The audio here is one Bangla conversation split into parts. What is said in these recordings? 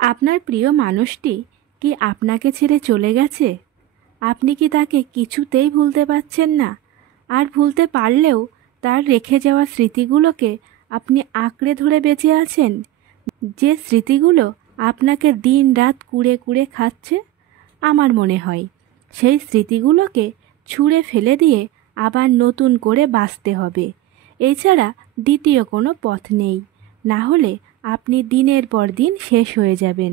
আপনার প্রিয় মানুষটি কি আপনাকে ছেড়ে চলে গেছে? আপনি কি তাকে কিছুতেই ভুলতে পারছেন না? আর ভুলতে পারলেও তার রেখে যাওয়া স্মৃতিগুলোকে আপনি আঁকড়ে ধরে বেঁচে আছেন, যে স্মৃতিগুলো আপনাকে দিন রাত কুড়ে কুড়ে খাচ্ছে। আমার মনে হয় সেই স্মৃতিগুলোকে ছুঁড়ে ফেলে দিয়ে আবার নতুন করে বাঁচতে হবে। এছাড়া দ্বিতীয় কোনো পথ নেই, না হলে আপনি দিনের পর দিন শেষ হয়ে যাবেন।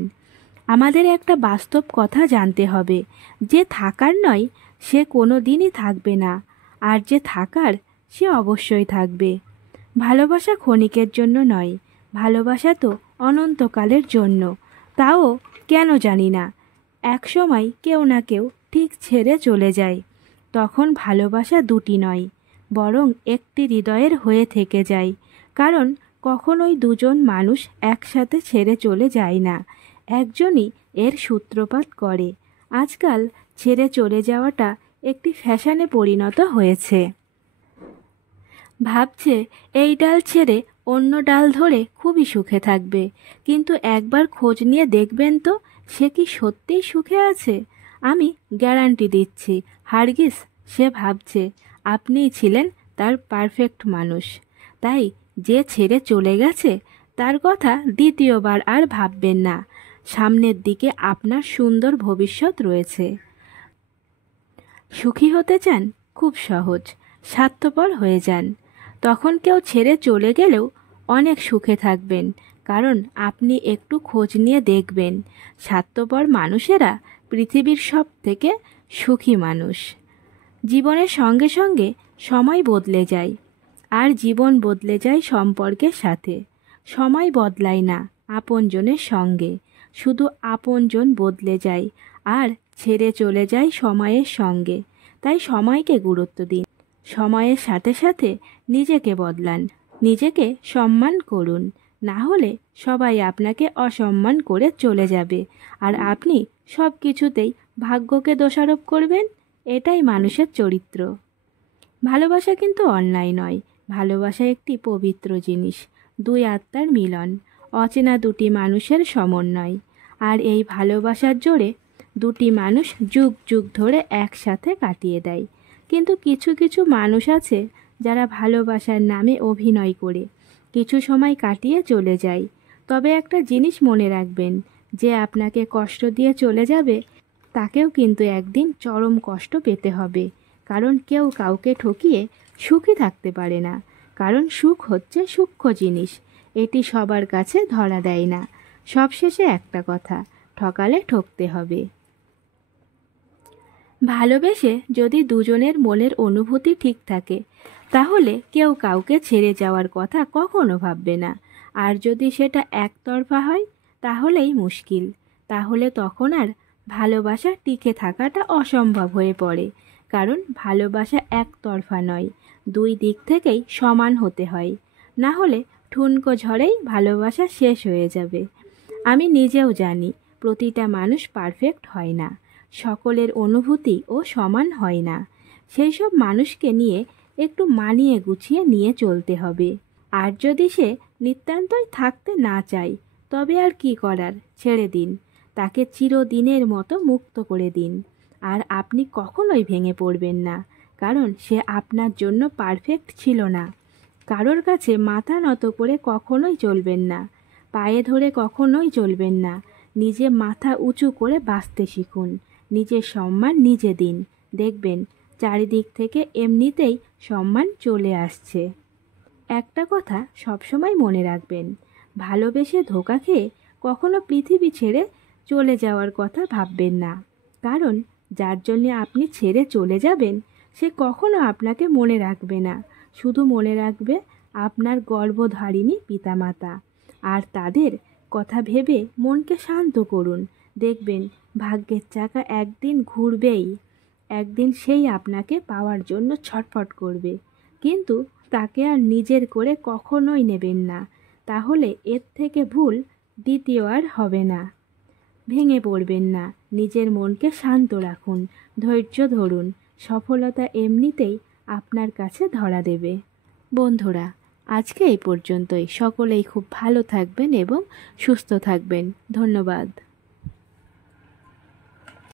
আমাদের একটা বাস্তব কথা জানতে হবে, যে থাকার নয় সে কোনো দিনই থাকবে না, আর যে থাকার সে অবশ্যই থাকবে। ভালোবাসা ক্ষণিকের জন্য নয়, ভালোবাসা তো অনন্তকালের জন্য। তাও কেন জানি না, এক সময় কেউ না কেউ ঠিক ছেড়ে চলে যায়। তখন ভালোবাসা দুটি নয়, বরং একটি হৃদয়ের হয়ে থেকে যায়। কারণ কখনোই দুজন মানুষ একসাথে ছেড়ে চলে যায় না, একজনই এর সূত্রপাত করে। আজকাল ছেড়ে চলে যাওয়াটা একটি ফ্যাশনে পরিণত হয়েছে। ভাবছে এই ডাল ছেড়ে অন্য ডাল ধরে খুবই সুখে থাকবে, কিন্তু একবার খোঁজ নিয়ে দেখবেন তো সে কি সত্যিই সুখে আছে? আমি গ্যারান্টি দিচ্ছি, হারগিজ সে ভাবছে আপনিই ছিলেন তার পারফেক্ট মানুষ। তাই যে ছেড়ে চলে গেছে তার কথা দ্বিতীয়বার আর ভাববেন না। সামনের দিকে আপনার সুন্দর ভবিষ্যৎ রয়েছে। সুখী হতে চান? খুব সহজ, স্বার্থপর হয়ে যান। তখন কেউ ছেড়ে চলে গেলেও অনেক সুখে থাকবেন, কারণ আপনি একটু খোঁজ নিয়ে দেখবেন স্বার্থপর মানুষেরা পৃথিবীর সব থেকে সুখী মানুষ। জীবনের সঙ্গে সঙ্গে সময় বদলে যায়, আর জীবন বদলে যায় সম্পর্কের সাথে। সময় বদলায় না আপনজনের সঙ্গে, শুধু আপনজন বদলে যায় আর ছেড়ে চলে যায় সময়ের সঙ্গে। তাই সময়কে গুরুত্ব দিন, সময়ের সাথে সাথে নিজেকে বদলান, নিজেকে সম্মান করুন। না হলে সবাই আপনাকে অসম্মান করে চলে যাবে, আর আপনি সব কিছুতেই ভাগ্যকে দোষারোপ করবেন। এটাই মানুষের চরিত্র। ভালোবাসা কিন্তু অন্যায় নয়, ভালোবাসা একটি পবিত্র জিনিস, দুই আত্মার মিলন, অচেনা দুটি মানুষের সমন্বয়। আর এই ভালোবাসার জোরে দুটি মানুষ যুগ যুগ ধরে একসাথে কাটিয়ে দেয়। কিন্তু কিছু কিছু মানুষ আছে যারা ভালোবাসার নামে অভিনয় করে কিছু সময় কাটিয়ে চলে যায়। তবে একটা জিনিস মনে রাখবেন, যে আপনাকে কষ্ট দিয়ে চলে যাবে তাকেও কিন্তু একদিন চরম কষ্ট পেতে হবে। কারণ কেউ কাউকে ঠকিয়ে সুখী থাকতে পারে না, কারণ সুখ হচ্ছে সূক্ষ্ম জিনিস, এটি সবার কাছে ধরা দেয় না। সবশেষে একটা কথা, ঠকালে ঠকতে হবে। ভালোবেসে যদি দুজনের মনের অনুভূতি ঠিক থাকে, তাহলে কেউ কাউকে ছেড়ে যাওয়ার কথা কখনো ভাববে না। আর যদি সেটা একতরফা হয় তাহলেই মুশকিল, তাহলে তখন আর ভালোবাসা টিকে থাকাটা অসম্ভব হয়ে পড়ে। কারণ ভালোবাসা একতরফা নয়, দুই দিক থেকেই সমান হতে হয়। না হলে ঠুনকো ঝড়েই ভালোবাসা শেষ হয়ে যাবে। আমি নিজেও জানি প্রতিটা মানুষ পারফেক্ট হয় না, সকলের অনুভূতি ও সমান হয় না। সেই সব মানুষকে নিয়ে একটু মানিয়ে গুছিয়ে নিয়ে চলতে হবে। আর যদি সে নিতান্তই থাকতে না চায়, তবে আর কি করার, ছেড়ে দিন, তাকে চিরদিনের মতো মুক্ত করে দিন। আর আপনি কখনোই ভেঙে পড়বেন না, কারণ সে আপনার জন্য পারফেক্ট ছিল না। কারোর কাছে মাথা নত করে কখনোই চলবেন না, পায়ে ধরে কখনোই চলবেন না। নিজে মাথা উঁচু করে বাঁচতে শিখুন, নিজের সম্মান নিজে দিন। দেখবেন চারিদিক থেকে এমনিতেই সম্মান চলে আসছে। একটা কথা সবসময় মনে রাখবেন, ভালোবেসে ধোঁকা খেয়ে কখনো পৃথিবী ছেড়ে চলে যাওয়ার কথা ভাববেন না। কারণ যার জন্যে আপনি ছেড়ে চলে যাবেন সে কখনো আপনাকে মনে রাখবে না, শুধু মনে রাখবে আপনার গর্ভধারিণী পিতামাতা। আর তাদের কথা ভেবে মনকে শান্ত করুন, দেখবেন ভাগ্যের চাকা একদিন ঘুরবেই, একদিন সেই আপনাকে পাওয়ার জন্য ছটফট করবে। কিন্তু তাকে আর নিজের করে কখনোই নেবেন না, তাহলে এর থেকে ভুল দ্বিতীয় আর হবে না। ভেঙে পড়বেন না, নিজের মনকে শান্ত রাখুন, ধৈর্য ধরুন, সফলতা এমনিতেই আপনার কাছে ধরা দেবে। বন্ধুরা, আজকে এই পর্যন্তই। সকলেই খুব ভালো থাকবেন এবং সুস্থ থাকবেন। ধন্যবাদ।